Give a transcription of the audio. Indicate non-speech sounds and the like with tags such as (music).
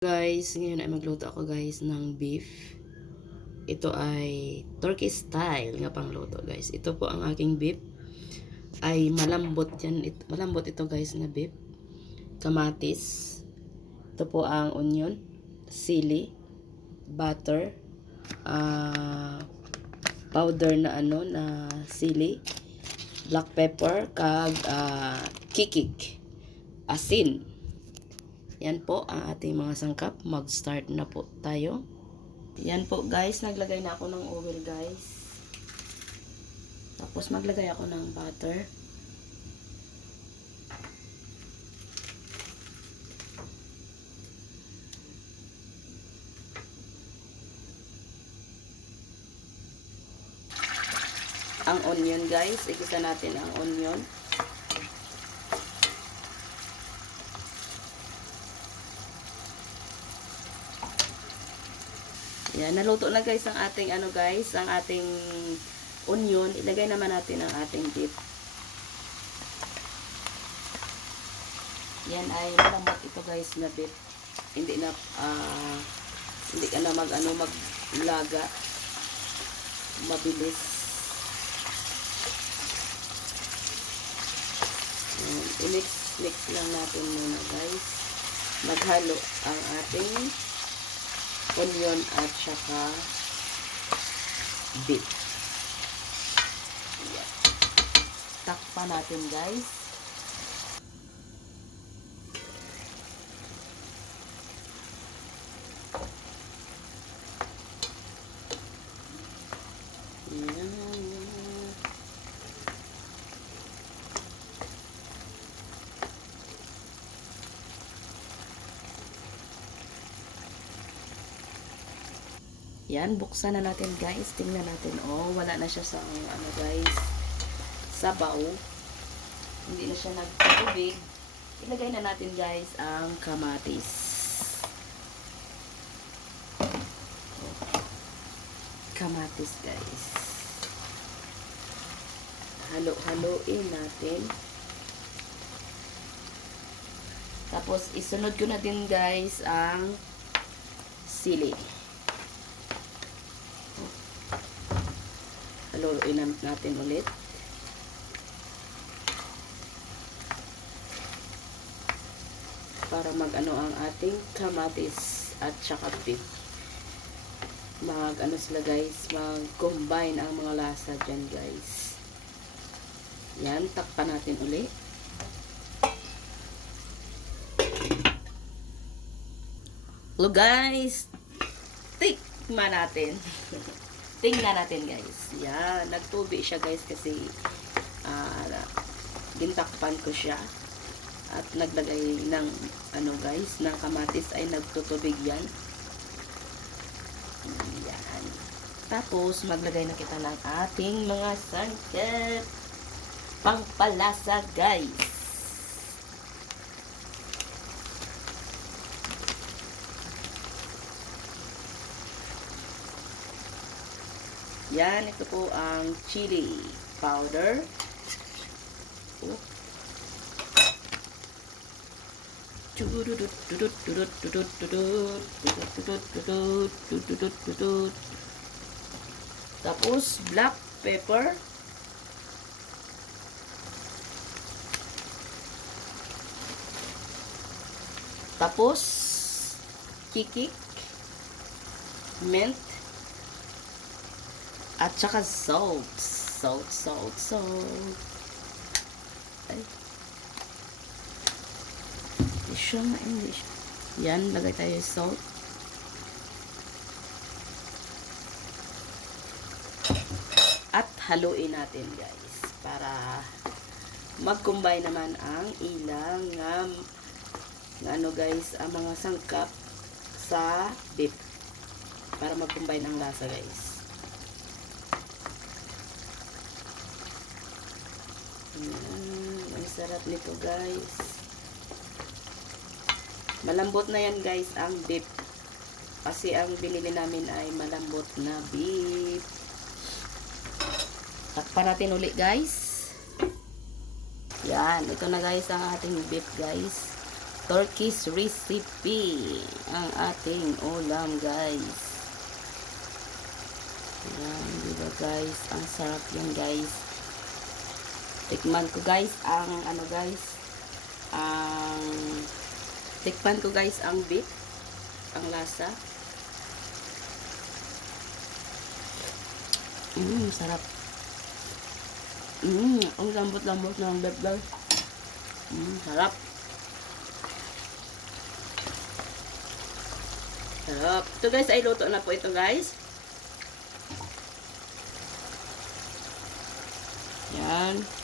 Guys, ngayon ay magluto ako guys ng beef. Ito ay turkey style nga pangluto guys. Ito po ang aking beef. Ay malambot yan. Ito, malambot ito guys na beef. Kamatis. Ito po ang onion. Sili. Butter. ah powder na ano na sili. Black pepper. Kag ah, kikik. Asin. Yan po ang ating mga sangkap. Mag-start na po tayo. Yan po guys, naglagay na ako ng oil guys. Tapos maglagay ako ng butter. Ang onion guys, ikisa natin ang onion. Yan, naluto na guys ang ating ano guys, ang ating onion. Ilagay naman natin ang ating beef. Yan ay malambot ito guys na beef. Hindi na ah, hindi ka na mag ano maglaga. Mabilis. I-mix mix lang natin muna guys. Maghalo ang ating onion at saka beef. Yan. Takpan natin guys. Yan. Yan, buksan na natin guys. Tingnan natin. Oh, wala na siya sa ano guys. Sabaw. Hindi na siya nagtubig. Ilagay na natin guys ang kamatis. Kamatis guys. Halo-haloin natin. Tapos isunod ko na din guys ang sili. Haluin natin ulit. Para mag-ano ang ating kamatis at saka beef. Mag ano sila guys, mag-combine ang mga lasa dyan guys. Yan, takpan natin ulit. Hello guys! Tikman natin. (laughs) Tingnan natin guys. Yan. Nagtubi siya guys kasi uh, gintakpan ko siya. At naglagay ng ano guys, ng kamatis ay nagtutubig yan. Yan. Tapos maglagay na kita ng ating mga sangkap. Pangpalasa guys. Yan, ito po ang chili powder. Oh. Tapos, black pepper. Tapos, kikik, mint, at saka salt. Salt, salt, salt. Ay. Hindi siya nga English. Yan, lagay tayo salt. At haluin natin guys. Para mag-combine naman ang ilang um, ano guys, ang mga sangkap sa beef. Para mag-combine ang lasa guys. Ayan, ang sarap nito guys. Malambot na yan guys ang beef. Kasi ang binili namin ay malambot na beef. Takpan natin ulit guys. Yan, ito na guys ang ating beef guys. Turkish recipe ang ating ulam guys. Yan, di ba guys? Ang sarap yan guys. Tikman ko guys ang ano guys. Ang tikman ko guys ang beef. Ang lasa. Mmm, sarap. Mmm, ang lambot-lambot ng beef guys. Mmm, sarap. Sarap. Ito guys, ay luto na po ito guys. Yan.